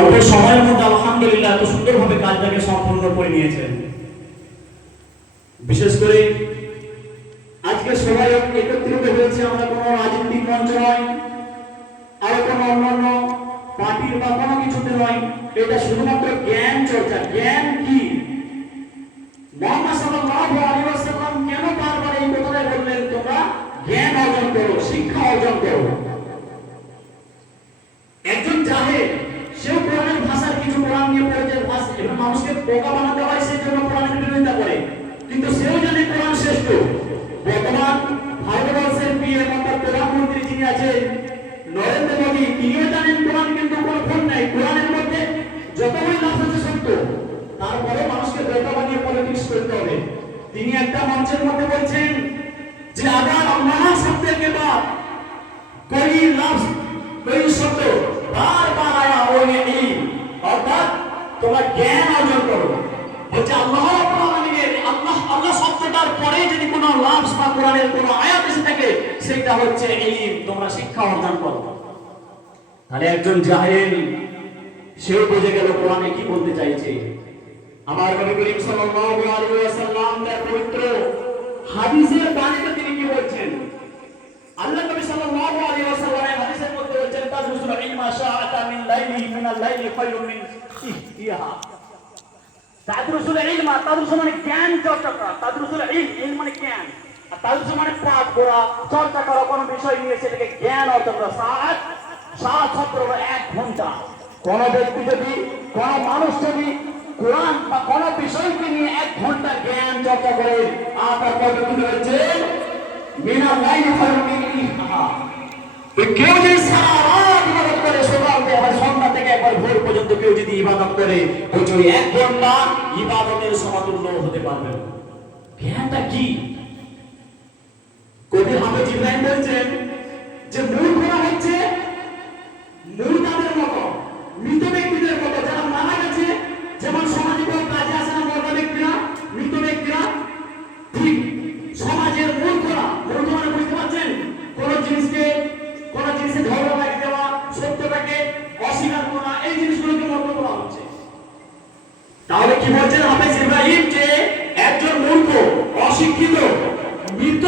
অল্প সময়ের মধ্যে আলহামদুলিল্লাহ এত সুন্দরভাবে কাজটাকে সম্পূর্ণ করে নিয়েছেন। বিশেষ করে আজকে সবাই একত্রিত হয়েছে, আমরা কোনো রাজনৈতিক মঞ্চ নয়, আরো কোনো অন্যান্য পার্টির বা কোনো কিছুতে নয়, এটা শুধুমাত্র জ্ঞান চর্চা। জ্ঞান কি? মুহাম্মদ সাল্লাল্লাহু আলাইহি ওয়াসাল্লাম কেন বারবার এই কথাটা বললেন, তোমরা জ্ঞান অর্জন করো, শিক্ষা অর্জন করো। একজন জাহেল, সেও কোরআনের ভাষার কিছু কোরআন নিয়ে পড়ে ভাষা এবং মানুষকে বোকা বানাতে হয়, সেই জন্য কোরআনের বিরোধিতা করে, কিন্তু সেও জানে কোরআন শ্রেষ্ঠ। বর্তমান ভারতবর্ষের পিএম অর্থাৎ প্রধানমন্ত্রী যিনি আছেন নরেন্দ্র মোদী, তিনিও জানেন কোরআন কিন্তু কোনো ভুল নাই, কোরআনের মধ্যে যতই লাভ আছে সত্য, তারপরে মানুষকে বোকা বানিয়ে পলিটিক্স করতে হবে। তিনি একটা মঞ্চের মধ্যে বলছেন যে আগার আল্লাহ শব্দের কে বাদ कोई लफ्ज कोई शब्द बार बार आया हो नहीं, অর্থাৎ তোমরা জ্ঞান অর্জন করো। বলছে আল্লাহ রাব্বুল আলামিনের আল্লাহ শব্দটার পরে যদি কোনো লফজ বা কোরআনের কোনো আয়াত এসে থাকে, সেটা হচ্ছে ইলম, তোমরা শিক্ষা অর্জন করো। তাহলে একজন জাহেল সেও বুঝে গেল কোরআনে কি বলতে চাইছে। আমার নবী করিম সাল্লাল্লাহু আলাইহি ওয়াসাল্লাম তার পবিত্র হাদিসের বাণীতে তিনি কি বলছেন? আল্লাহ নবী সাল্লাল্লাহু আলাইহি ওয়াসাল্লামের হাদিসের মধ্যে বলেছেন তাদরুসুল ইলমা শাআতা মিন লাইলি মিনাল লাইলি খায়রুম মিন ইহতিহা। তাদরুসুল ইলমা, তাদরুস মানে জ্ঞান চর্চা করা, তাদরুসুল ইলম মানে জ্ঞান, আর তাদরুস মানে পাঠ করা, চর্চা করা কোন বিষয় নিয়ে, সেটাকে জ্ঞান অর্জন করা। সাত ছাত্র 1 ঘন্টা। কোন ব্যক্তি যদি, কোন মানুষ যদি কোরআন বা কোন বিষয়কে নিয়ে 1 ঘন্টা জ্ঞান চর্চা করে, আর তার পদ্ধতি রয়েছে মিনাল লাইলি খায়রুম মিন ইহতিহা। কেউ যদি সারা রাত ইবাদত করে, সকাল থেকে আবার সন্ধ্যা থেকে একবার ভোর পর্যন্ত কেউ যদি ইবাদত করে, ওই 1 ঘন্টা ইবাদতের সমতুল্য হতে পারবে। জ্ঞানটা কি? কবি হাফেজ ইব্রাহিম বলছেন যে মূর্খরা হচ্ছে মুরদাদের মতো, মৃত ব্যক্তিদের মতো, যারা মারা গেছে, যেমন সমাজে কোনো কাজে আসে না মৃত ব্যক্তিরা, মৃত ব্যক্তিরা, ঠিক সমাজের মূর্খরা। মূর্খ মানে বুঝতে পারছেন? কোন জিনিসকে, কোন জিনিসে ঝগড়া লাগিয়ে দেওয়া, সত্যটাকে অস্বীকার করা, এই জিনিসগুলোকে মূর্খ বলা হচ্ছে। তাহলে কি বলছেন হাফেজ ইব্রাহিম? যে একজন মূর্খ, অশিক্ষিত, মৃত